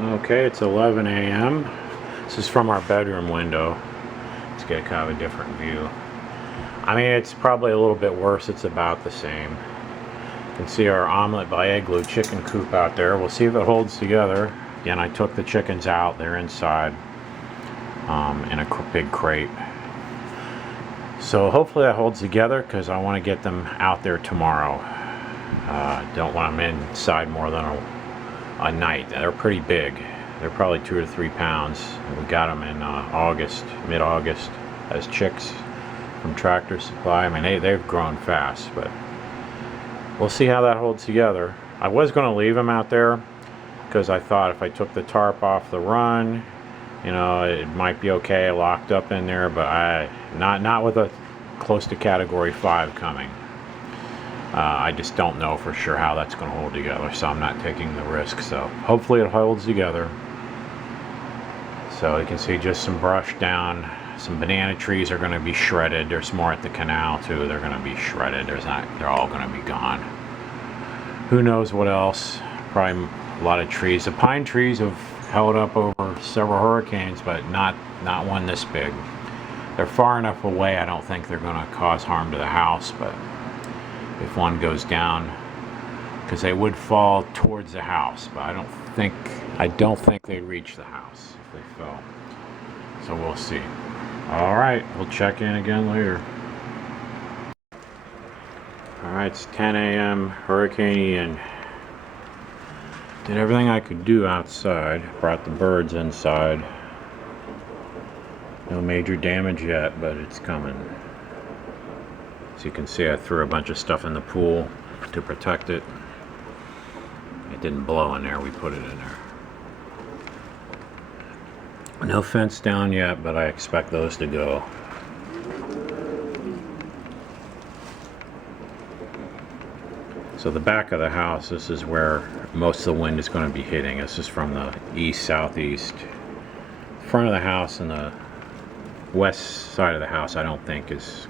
Okay, it's 11 a.m. This is from our bedroom window. Let's get kind of a different view. I mean, it's probably a little bit worse. It's about the same. You can see our omelet by igloo chicken coop out there. We'll see if it holds together. Again, I took the chickens out. They're inside in a big crate. So hopefully that holds together because I want to get them out there tomorrow. Don't want them inside more than a night. They're pretty big. They're probably 2 or 3 pounds. We got them in August, mid-August, as chicks from Tractor Supply. I mean, they've grown fast, but we'll see how that holds together. I was going to leave them out there because I thought if I took the tarp off the run, you know, it might be okay locked up in there, but not with a close to category 5 coming. I just don't know for sure how that's going to hold together, so I'm not taking the risk. So hopefully it holds together. So you can see just some brush down. Some banana trees are going to be shredded. There's more at the canal too. They're going to be shredded. They're all going to be gone. Who knows what else? Probably a lot of trees. The pine trees have held up over several hurricanes, but not one this big. They're far enough away. I don't think they're going to cause harm to the house, but if one goes down, because they would fall towards the house, but I don't think they'd reach the house if they fell. So we'll see. All right, we'll check in again later. All right, it's 10 a.m. Hurricane Ian. Did everything I could do outside. Brought the birds inside. No major damage yet, but it's coming. As you can see, I threw a bunch of stuff in the pool to protect it. It didn't blow in there, we put it in there. No fence down yet, but I expect those to go. So the back of the house, this is where most of the wind is going to be hitting. This is from the east-southeast. The front of the house and the west side of the house I don't think is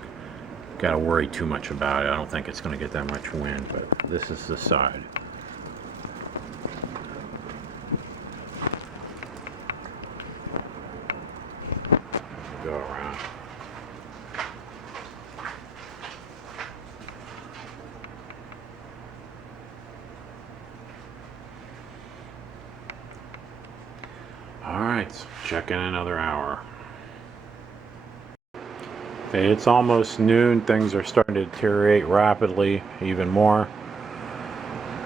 got to worry too much about it. I don't think it's going to get that much wind, but this is the side. Go around. All right, so check in another hour. Okay, it's almost noon. Things are starting to deteriorate rapidly, even more.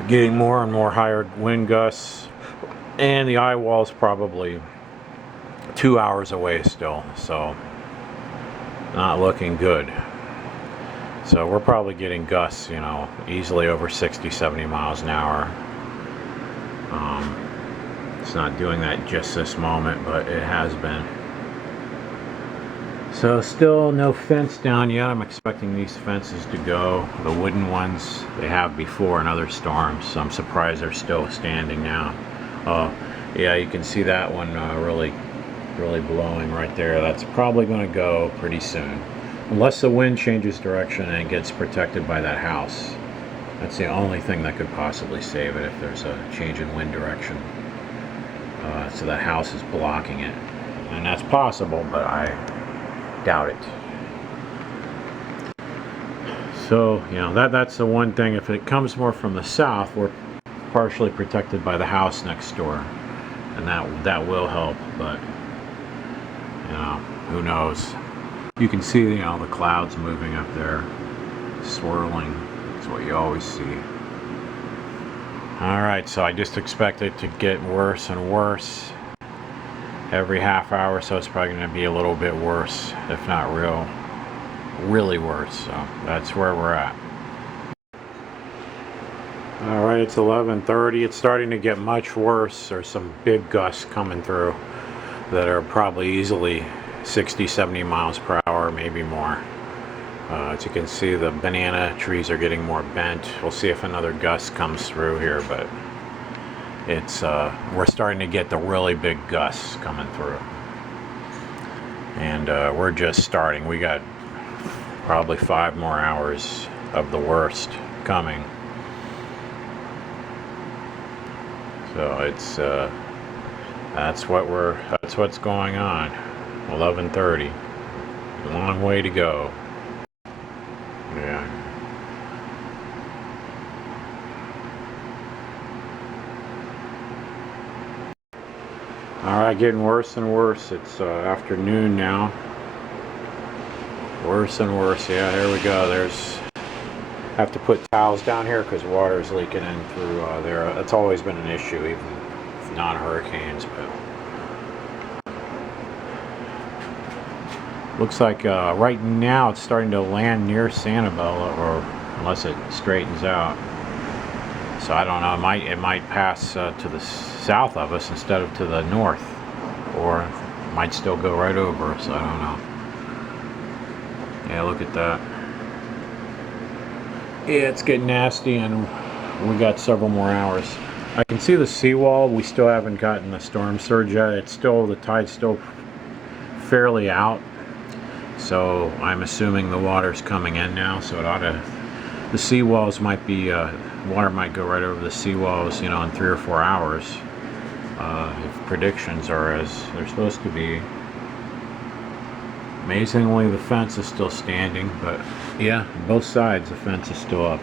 Getting more and more higher wind gusts, and the eye wall's probably 2 hours away still, so not looking good. So we're probably getting gusts, you know, easily over 60, 70 miles an hour. It's not doing that just this moment, but it has been. So still no fence down yet. I'm expecting these fences to go. The wooden ones they have before in other storms, so I'm surprised they're still standing now. Yeah, you can see that one really blowing right there. That's probably going to go pretty soon. Unless the wind changes direction and it gets protected by that house. That's the only thing that could possibly save it, if there's a change in wind direction. So that house is blocking it. And that's possible, but I doubt it. So, you know, that's the one thing. If it comes more from the south, we're partially protected by the house next door. And that will help, but, you know, who knows. You can see, you know, the clouds moving up there, swirling. That's what you always see. All right, so I just expect it to get worse and worse. Every half hour, so it's probably going to be a little bit worse, if not really worse. So that's where we're at. All right, it's 11:30. It's starting to get much worse. There's some big gusts coming through that are probably easily 60, 70 miles per hour, maybe more. As you can see, the banana trees are getting more bent. We'll see if another gust comes through here, but it's we're starting to get the really big gusts coming through. And we're just starting. We got probably 5 more hours of the worst coming. So it's That's what's going on. 11:30. Long way to go. Yeah. All right, getting worse and worse. It's afternoon now. Worse and worse. Yeah, here we go. Have to put towels down here because water's leaking in through there. That's always been an issue, even with non-hurricanes. But looks like right now it's starting to land near Sanibel, or unless it straightens out. So I don't know. It might pass to the south of us instead of to the north, or it might still go right over us. I don't know. Yeah, look at that. Yeah, it's getting nasty, and we got several more hours. I can see the seawall. We still haven't gotten the storm surge yet. The tide's still fairly out. So I'm assuming the water's coming in now. So the seawalls might be, water might go right over the seawalls, in 3 or 4 hours. If predictions are as they're supposed to be. Amazingly, the fence is still standing, but yeah, both sides the fence is still up.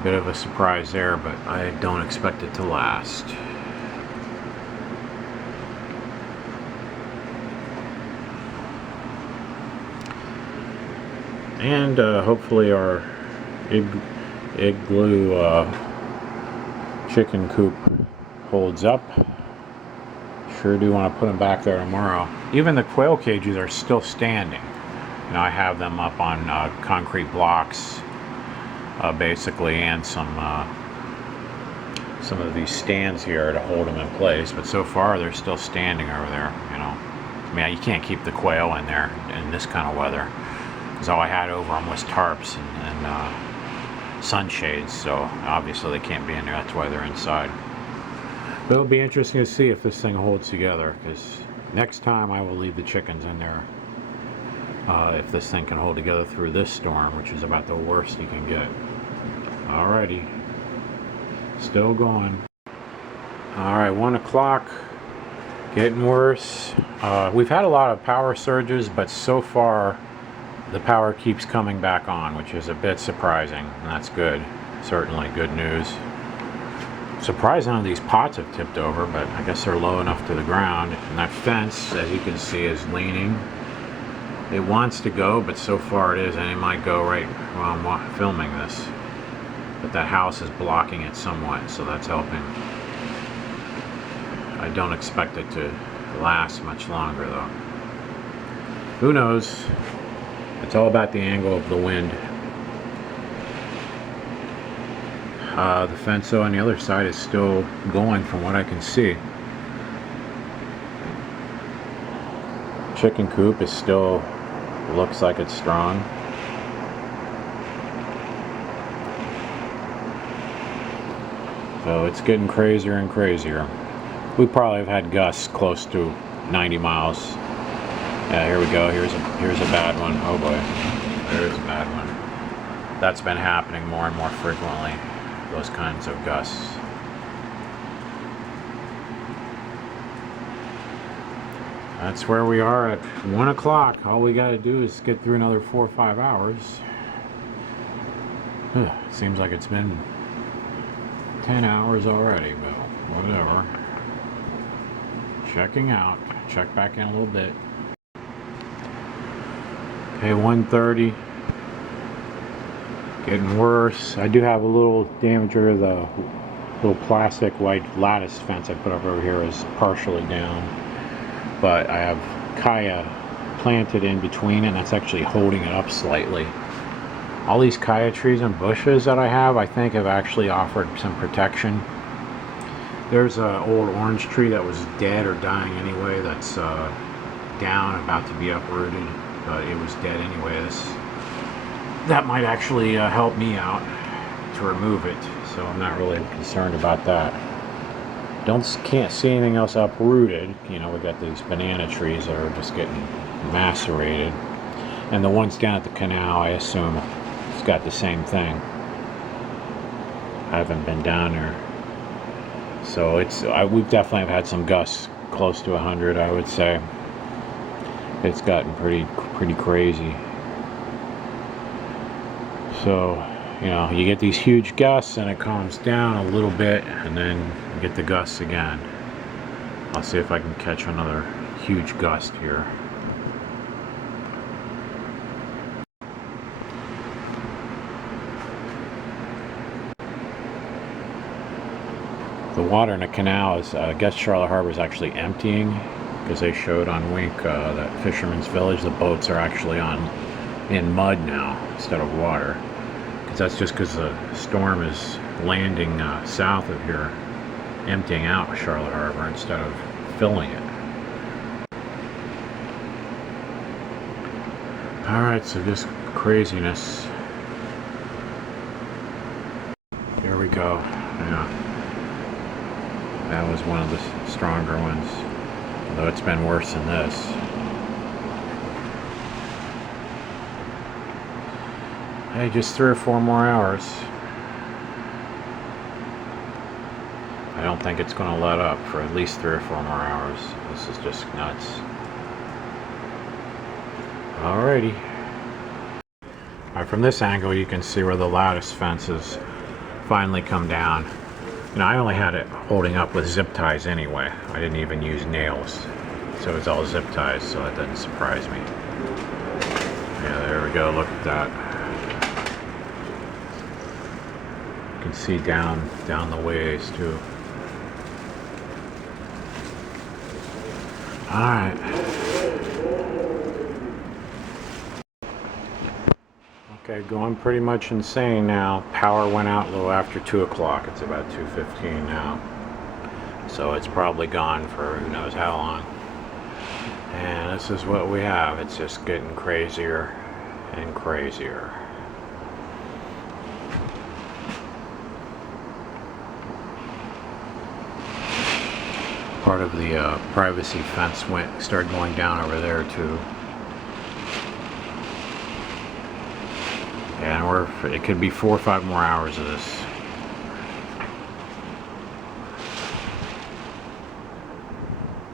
A bit of a surprise there, but I don't expect it to last. And hopefully our igloo chicken coop holds up. Sure do want to put them back there tomorrow. Even the quail cages are still standing. I have them up on concrete blocks, basically, and some of these stands here to hold them in place. But so far, they're still standing over there. I mean, you can't keep the quail in there in this kind of weather, because all I had over them was tarps and sunshades. So obviously, they can't be in there. That's why they're inside. But it'll be interesting to see if this thing holds together, because next time I will leave the chickens in there if this thing can hold together through this storm, which is about the worst you can get. Alrighty. Still going. Alright, 1 o'clock. Getting worse. We've had a lot of power surges, but so far the power keeps coming back on, which is a bit surprising, and that's good. Certainly good news. Surprised none of these pots have tipped over, but I guess they're low enough to the ground. And that fence, as you can see, is leaning. It wants to go, but so far it is, and it might go right while I'm filming this. But that house is blocking it somewhat, so that's helping. I don't expect it to last much longer, though. Who knows? It's all about the angle of the wind. The fence on the other side is still going from what I can see. Chicken coop is still, looks like it's strong. So it's getting crazier and crazier. We probably have had gusts close to 90 miles. Yeah, here we go. Here's a bad one. Oh boy, there's a bad one. That's been happening more and more frequently. Those kinds of gusts. That's where we are at 1 o'clock. All we got to do is get through another 4 or 5 hours. Seems like it's been 10 hours already, but whatever. Checking out. Check back in a little bit. Okay, 1:30. Getting worse. I do have a little damage here. The little plastic white lattice fence I put up over here is partially down, but I have kaya planted in between, and that's actually holding it up slightly. All these kaya trees and bushes that I have, I think, have actually offered some protection. There's an old orange tree that was dead or dying anyway, that's down, about to be uprooted, but it was dead anyway. That might actually help me out to remove it, so I'm not really concerned about that. Can't see anything else uprooted. We got these banana trees that are just getting macerated, and the ones down at the canal, I assume it's got the same thing. I haven't been down there, So we've definitely had some gusts close to 100, I would say. It's gotten pretty crazy. So, you know, you get these huge gusts and it calms down a little bit, and then you get the gusts again. I'll see if I can catch another huge gust here. The water in the canal is, I guess Charlotte Harbor is actually emptying, because they showed on Wink that Fisherman's Village, the boats are actually in mud now instead of water. Because that's just because the storm is landing south of here, emptying out Charlotte Harbor instead of filling it. Alright, so just craziness. Here we go. Yeah. That was one of the stronger ones. Although it's been worse than this. Hey, just 3 or 4 more hours. I don't think it's going to let up for at least 3 or 4 more hours. This is just nuts. Alrighty. Alright, from this angle you can see where the lattice fences finally come down. You know, I only had it holding up with zip ties anyway. I didn't even use nails. So it's all zip ties, so that doesn't surprise me. Yeah, there we go, look at that. You can see down the ways too. Alright. Okay, going pretty much insane now. Power went out a little after 2 o'clock. It's about 2:15 now. So it's probably gone for who knows how long. And this is what we have. It's just getting crazier and crazier. Part of the privacy fence started going down over there too. And it could be 4 or 5 more hours of this.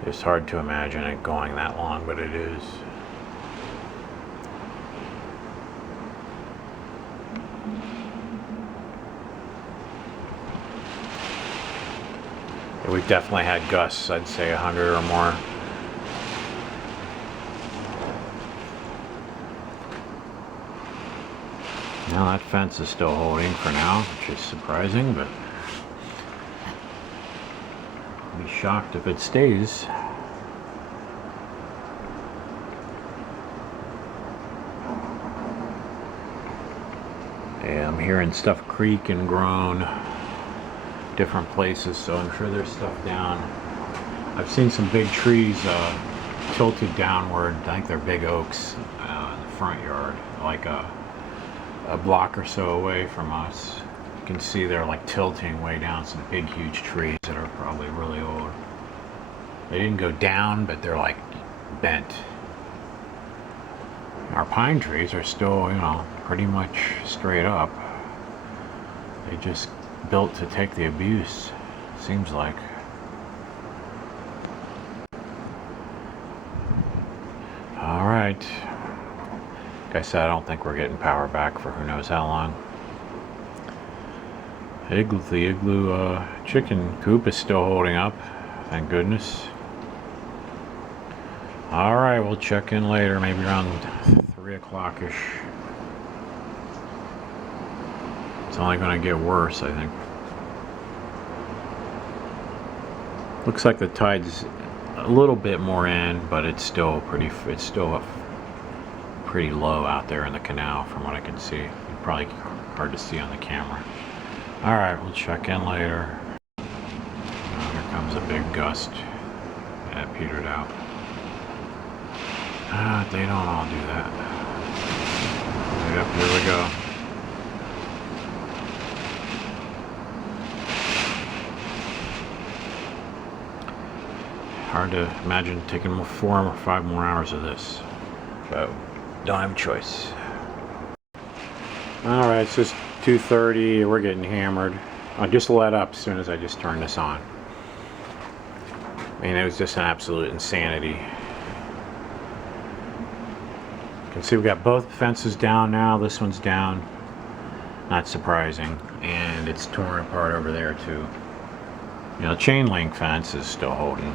It's hard to imagine it going that long, but it is. We've definitely had gusts, I'd say 100 or more. Now that fence is still holding for now, which is surprising, but I'll be shocked if it stays. Yeah, I'm hearing stuff creak and groan different places, so I'm sure there's stuff down. I've seen some big trees tilted downward. I think they're big oaks in the front yard, like a block or so away from us. You can see they're like tilting way down, some big huge trees that are probably really old. They didn't go down, but they're like bent. Our pine trees are still, you know, pretty much straight up. They just built to take the abuse, seems like. Alright. Like I said, I don't think we're getting power back for who knows how long. The igloo chicken coop is still holding up, thank goodness. Alright, we'll check in later, maybe around 3 o'clock-ish. It's only going to get worse, I think. Looks like the tide's a little bit more in, but it's still pretty low out there in the canal from what I can see. Probably hard to see on the camera. Alright, we'll check in later. Oh, here comes a big gust. Yeah, it petered out. They don't all do that. Yep, here we go. Hard to imagine taking 4 or 5 more hours of this, but don't have a choice. All right, it's just 2:30. We're getting hammered. I just let up as soon as I just turned this on. mean, it was just an absolute insanity. You can see we got both fences down now. This one's down. Not surprising. And it's torn apart over there too. You know, the chain link fence is still holding.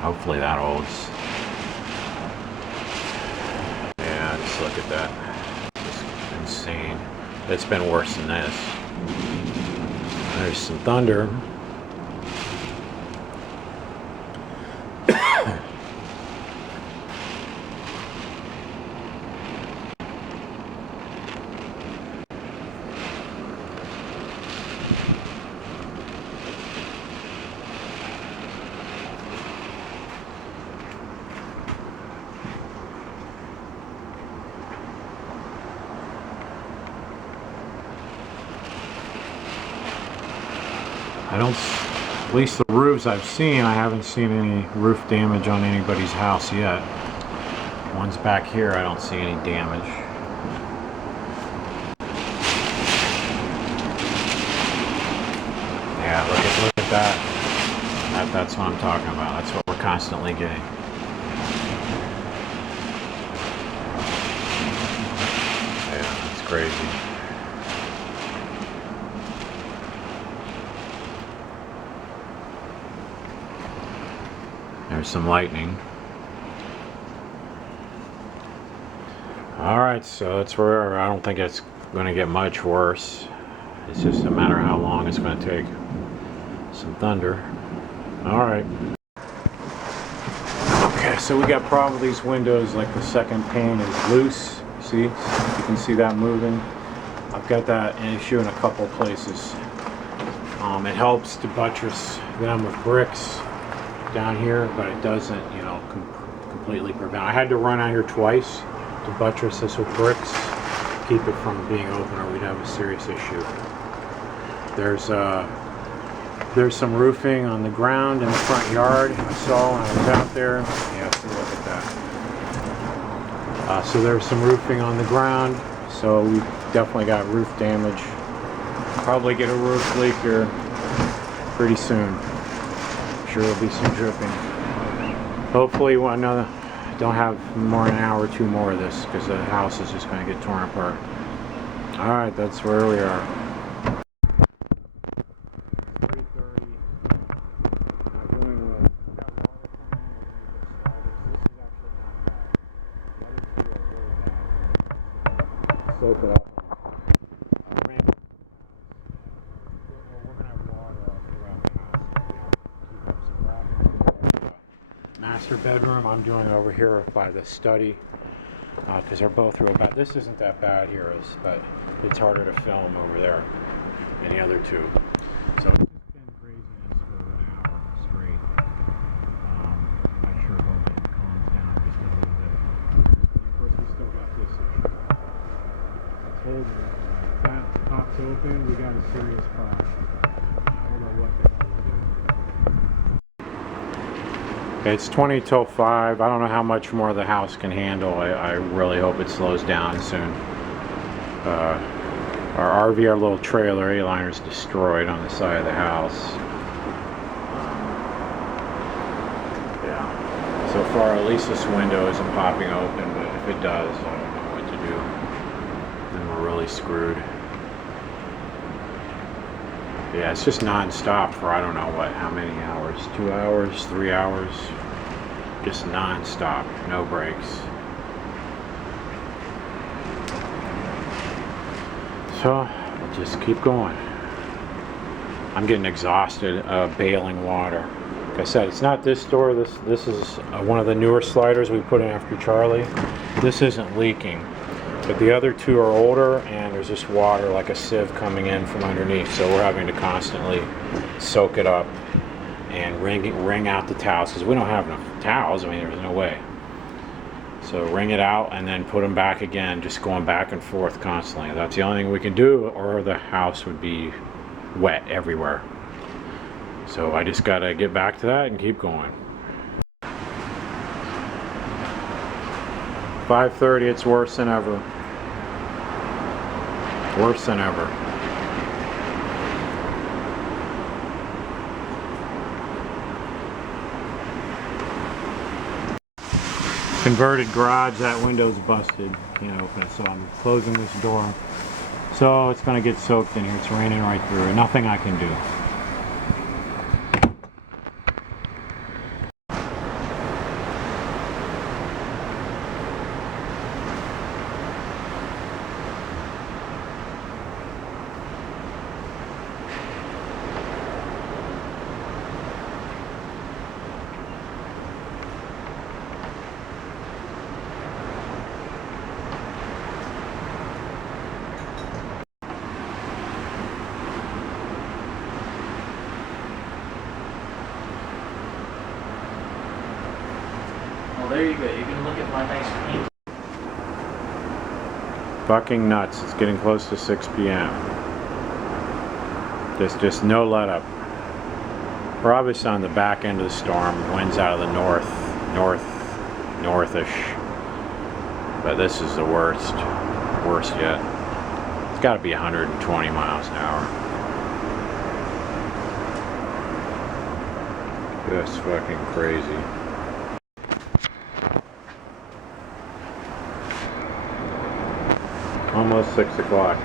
Hopefully that holds. Yeah, just look at that. It's insane. It's been worse than this. There's some thunder. At least the roofs I've seen, I haven't seen any roof damage on anybody's house yet. One's back here, I don't see any damage. Yeah, look at that. That's what I'm talking about. That's what we're constantly getting. Yeah, it's crazy. There's some lightning. Alright, so that's where I don't think it's going to get much worse. It's just a matter of how long it's going to take. Some thunder. Alright. Okay, so we got problem with these windows, like the second pane is loose. See? You can see that moving. I've got that issue in a couple places. It helps to buttress them with bricks down here, but it doesn't, you know, completely prevent. I had to run out here twice to buttress this with bricks, keep it from being open, or we'd have a serious issue. There's some roofing on the ground in the front yard. I saw when I was out there. Yeah, so look at that. So there's some roofing on the ground. So we definitely got roof damage. Probably get a roof leak here pretty soon. Sure there'll be some dripping. Hopefully don't have more than an hour or two more of this, because the house is just going to get torn apart. Alright, that's where we are. 3:30. Not doing well. Got water coming in. This is actually not bad. The other two are really bad. Soak it up. Master bedroom I'm doing over here by the study, because they're both real bad. This isn't that bad here, but it's harder to film over there than the other two. So it's just been craziness for an hour straight. I sure hope it calms down just a little bit. And of course we still got this issue. It's holding it. If that pops open, we got a serious problem. I don't know what the hell we'll do. It's 20 till 5. I don't know how much more the house can handle. I really hope it slows down soon. Our RV, our little trailer, A-liner's destroyed on the side of the house. Yeah. So far, at least this window isn't popping open, but if it does, I don't know what to do. Then we're really screwed. Yeah, it's just non-stop for I don't know how many hours. 2 hours, 3 hours. Just non-stop, no breaks. So, we'll just keep going. I'm getting exhausted bailing water. Like I said, it's not this door. This is one of the newer sliders we put in after Charlie. This isn't leaking. But the other two are older, and there's just water like a sieve coming in from underneath, so we're having to constantly soak it up and wring out the towels, because we don't have enough towels. I mean, there's no way. So wring it out and then put them back again, just going back and forth constantly. That's the only thing we can do, or the house would be wet everywhere. So I just gotta get back to that and keep going. 5:30, it's worse than ever. Worse than ever. Converted garage, that window's busted. Can't open it, so I'm closing this door. So it's gonna get soaked in here. It's raining right through it. Nothing I can do. Well, there you go. You can look at my nice paint. Fucking nuts. It's getting close to 6 p.m. Just no let up. We're obviously on the back end of the storm. Winds out of the northish. But this is the worst yet. It's got to be 120 miles an hour. Just fucking crazy. Almost 6 o'clock.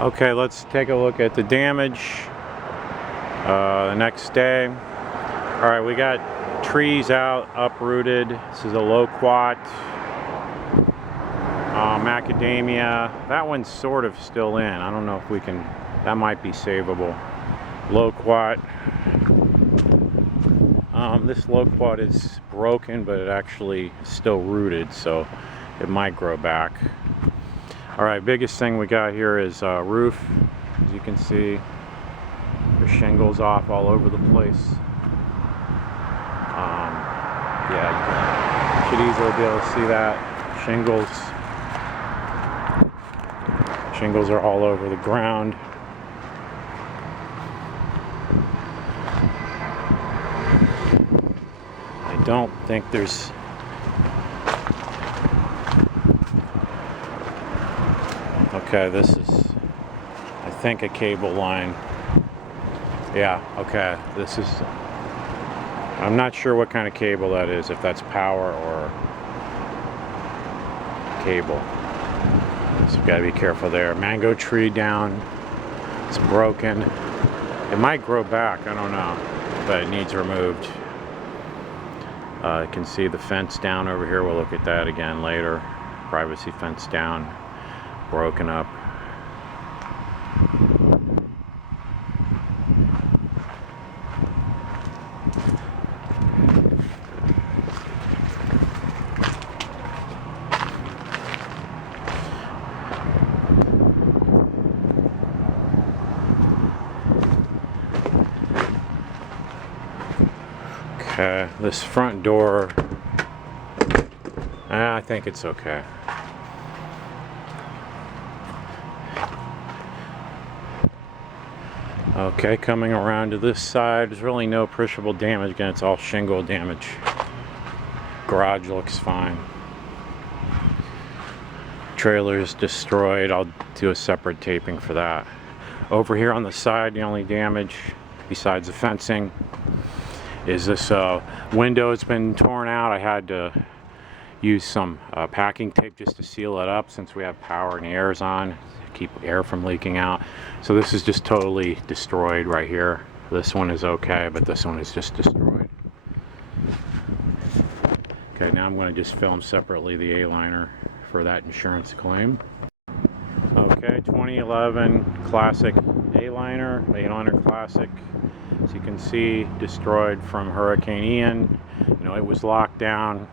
Okay, let's take a look at the damage the next day. All right, we got trees out, uprooted. This is a loquat, macadamia. That one's sort of still in. I don't know if we can, that might be savable. Loquat. This loquat is broken, but it actually is still rooted, so it might grow back. All right, biggest thing we got here is roof. As you can see, there's shingles off all over the place. Yeah, you should easily be able to see that. Shingles are all over the ground. I don't think there's okay, this is, I think, a cable line. Yeah, okay, this is, I'm not sure what kind of cable that is, if that's power or cable. So you gotta be careful there. Mango tree down, it's broken. It might grow back, I don't know, but it needs removed. You can see the fence down over here. We'll look at that again later. Privacy fence down. Broken up. Okay, this front door, I think it's okay. Okay, coming around to this side, there's really no appreciable damage. Again, it's all shingle damage. Garage looks fine. Trailer is destroyed. I'll do a separate taping for that. Over here on the side, the only damage, besides the fencing, is this window. It's been torn out. I had to use some packing tape just to seal it up since we have power and the air's on to keep air from leaking out. So this is just totally destroyed right here. This one is okay, but this one is just destroyed. Okay, now I'm going to just film separately the A-liner for that insurance claim. Okay, 2011 classic A-liner classic. As you can see, destroyed from Hurricane Ian. You know, it was locked down,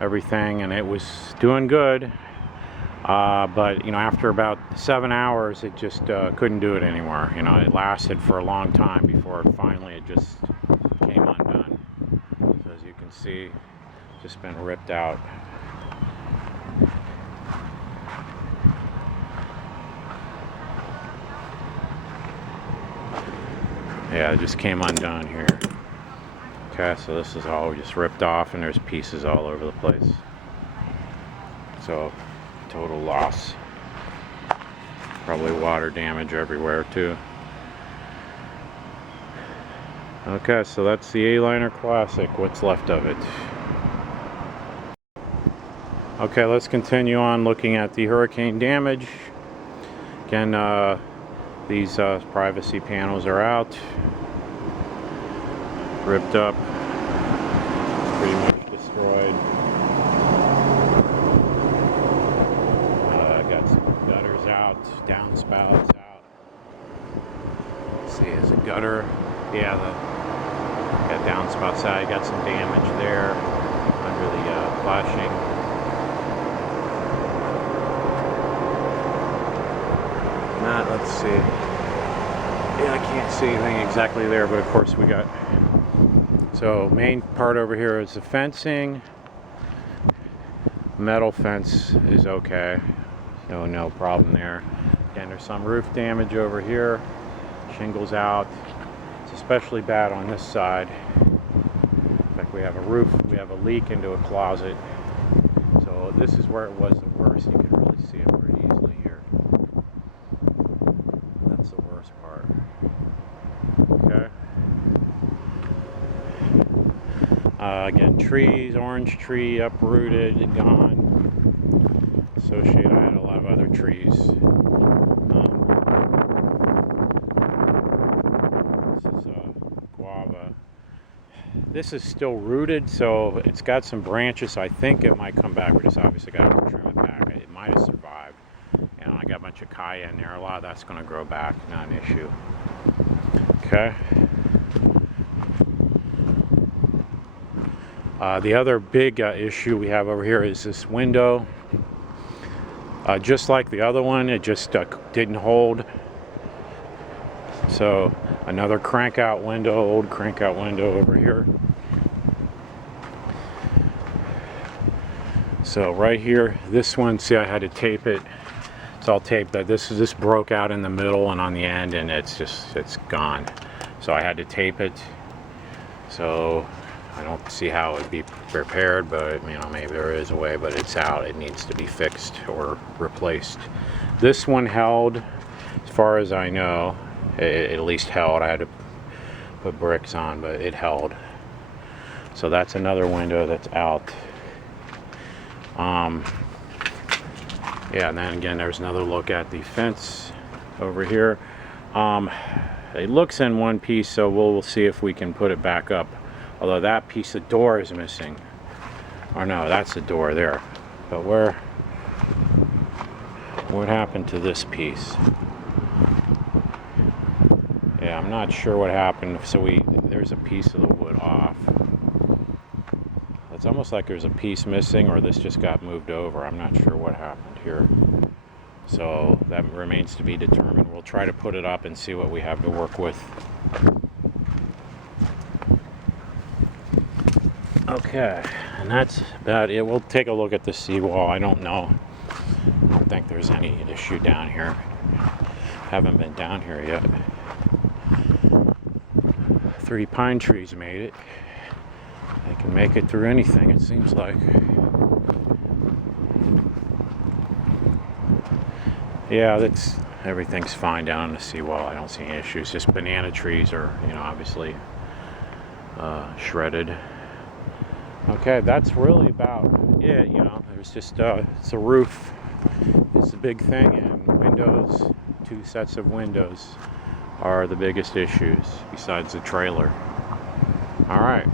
everything, and it was doing good. But, you know, after about 7 hours, it just couldn't do it anymore. You know, it lasted for a long time before finally it just came undone. see, just been ripped out. Yeah, it just came undone here. Okay, so this is all just ripped off and there's pieces all over the place. So, total loss. Probably water damage everywhere too. Okay, so that's the A-Liner Classic, what's left of it. Okay, let's continue on looking at the hurricane damage. Again, these privacy panels are out, ripped up, pretty much destroyed. Got some gutters out, downspouts out. Let's see, is a gutter? Yeah, got downspouts out. Got some damage there under the flashing. Let's see. Yeah, I can't see anything exactly there, but of course we got. So main part over here is the fencing. Metal fence is okay, so no problem there. Again, there's some roof damage over here. Shingles out. It's especially bad on this side. In fact, we have a leak into a closet. So this is where it was the worst. You can really see it pretty easily here. That's the worst part. Okay. Again, trees, orange tree uprooted and gone. Associated, I had a lot of other trees. This is guava. This is still rooted, so it's got some branches. I think it might come back. We just obviously got to trim it back. It might have survived. You know, I got a bunch of cayenne there. A lot of that's going to grow back. Not an issue. Okay. The other big issue we have over here is this window. Just like the other one, it just didn't hold. So another crank out window, old crank out window over here. So right here, this one, see, I had to tape it. It's all taped. That this broke out in the middle and on the end, and it's gone. So I had to tape it. So I don't see how it would be repaired, but you know, maybe there is a way, but it's out. It needs to be fixed or replaced. This one held, as far as I know. It at least held. I had to put bricks on, but it held. So that's another window that's out. Yeah, and then again, there's another look at the fence over here. It looks in one piece, so we'll see if we can put it back up. Although that piece of door is missing. Or no, that's the door there. But what happened to this piece? Yeah, I'm not sure what happened. So there's a piece of the wood off. It's almost like there's a piece missing, or this just got moved over. I'm not sure what happened here. So that remains to be determined. We'll try to put it up and see what we have to work with. Okay, and that's about it. We'll take a look at the seawall. I don't know. I don't think there's any issue down here. Haven't been down here yet. 3 pine trees made it. They can make it through anything, it seems like. Yeah, everything's fine down on the seawall. I don't see any issues. Just banana trees are, you know, obviously shredded. Okay, that's really about it. You know, there's just it's a roof. It's the big thing, and windows. 2 sets of windows are the biggest issues besides the trailer. All right,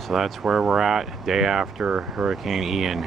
so that's where we're at day after Hurricane Ian.